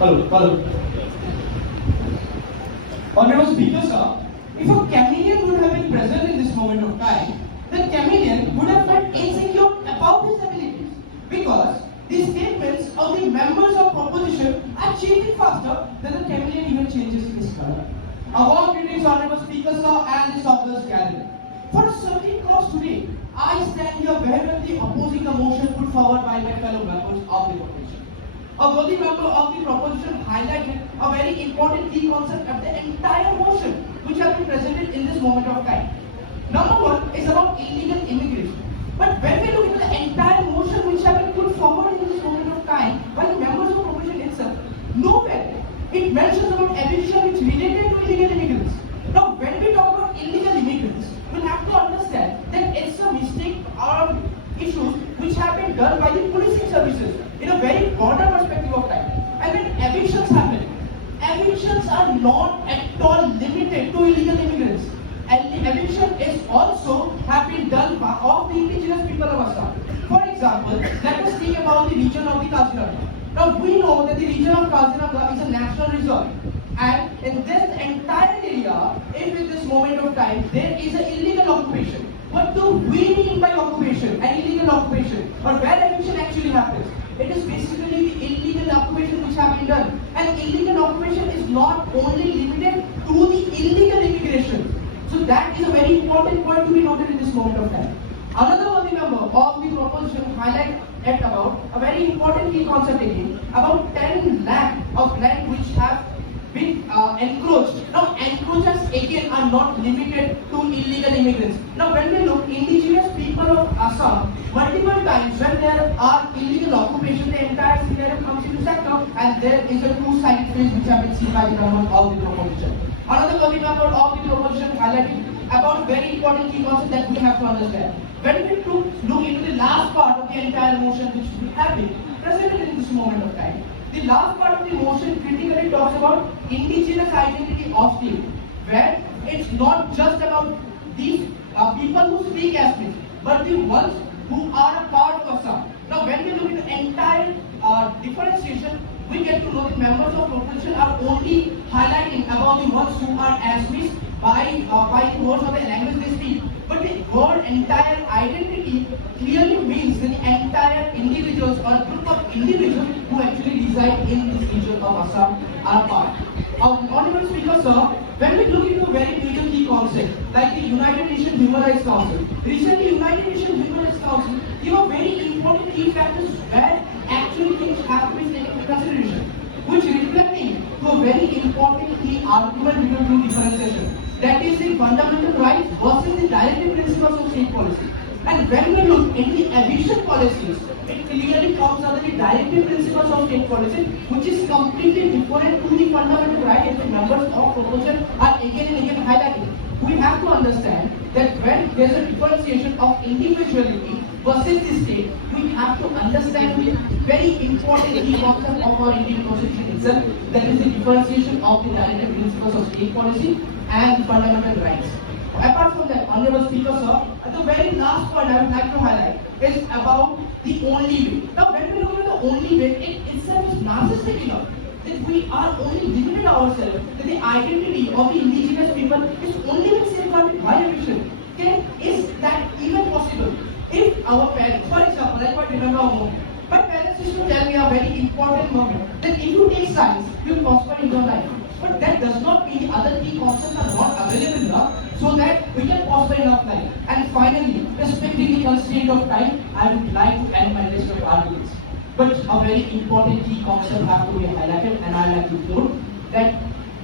Hello. Honorable Speaker, sir, if a chameleon would have been present in this moment of time, the chameleon would have felt insecure about his abilities because the statements of the members of proposition are changing faster than the chameleon even changes its color. A warm greetings, Honorable Speaker, sir, and this august gathering. For a certain cause today, I stand here vehemently opposing the motion put forward by my fellow members of the proposition. A worthy member of the proposition highlighted a very important key concept of the entire motion which has been presented in this moment of time. Number one is about illegal immigration. But when we look at the entire motion which has been put forward in this moment of time by the members of the proposition itself, nowhere it mentions about eviction which related to illegal immigrants. Now, when we talk about illegal immigrants, we have to understand that it's a mistake or issues which have been done by the policing services in a very broader perspective of time. And when evictions happen, evictions are not at all limited to illegal immigrants. And the eviction is also have been done by of the indigenous people of Assam. For example, let us think about the region of the Kaziranga. Now we know that the region of Kaziranga is a national reserve. And in this entire area, if at this moment of time, there is an illegal occupation. What do we mean by occupation and illegal occupation? Or where eviction actually happens? It is basically the illegal occupation which have been done. And illegal occupation is not only limited to the illegal immigration. So that is a very important point to be noted in this moment of time. Another worthy member of the proposition highlight at about a very important key concept again, about 10 lakh of land which have been encroached. Now, encroachers again are not limited to illegal immigrants. Now, when we look, indigenous people of Assam, multiple times when there are illegal occupation, the entire scenario comes into sector, and there is a two-sided face which have been seen by the members of the proposition. Another worthy member of the proposition highlighting about very important key concept that we have to understand. When we look into the last part of the entire motion which we have been presented in this moment of time, the last part of the motion critically talks about indigenous identity of state, where it's not just about these people who speak Assamese, but the ones who are a part of Assam. Now, when we look at the entire differentiation, we get to know that members of proposition are only highlighting about the ones who are Assamese by the words of the language they speak. But the word entire identity clearly means that the entire individuals or a group of individuals who actually reside in this region of Assam are part. Honorable Speaker, sir, when we look into very major key concepts like the United Nations Human Rights Council, recently United Nations Human Rights Council give a very important key factors where actually things have to be taken into consideration, which reflecting to a very important key argument between differentiation. That is the fundamental rights versus the directive principles of state policy. And when we look into the eviction policies, it clearly comes under the directive principles of state policy, which is completely different to the fundamental right that the members of proposition are again and again highlighting. We have to understand that when there is a differentiation of individuality versus the state, we have to understand the very important key concept of our Indian Constitution itself, that is the differentiation of the directive principles of state policy and fundamental rights. Apart from that, Honorable Speaker, sir, the very last point I would like to highlight is about the only way. Now, when we look at the only way, it itself is narcissistic enough that we are only limited ourselves that the identity of the indigenous people is only been safeguarded by eviction. Okay? Is that even possible? If our parents, for example, I quite remember a moment, my parents used to tell me a very important moment that if you take science, you will prosper in your life. But that does not mean the other key concepts are not available enough so that we can prosper enough life. And finally, respecting the constraint of time, I would like to end my list of arguments. But a very important key concept has to be highlighted, and I like to note that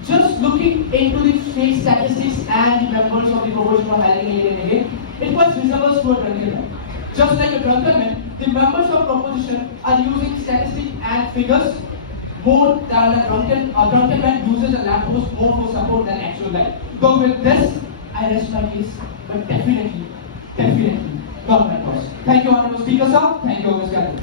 just looking into the state statistics and the members of the proposition are highlighting again and again, it was resembles to a drunken man. Just like a drunken man, the members of proposition are using statistics and figures more than a drunken man uses a lamppost more for support than actual life. So with this, I rest my case, but definitely, not my cause. Thank you, Honorable Speaker, sir. Thank you, Mr.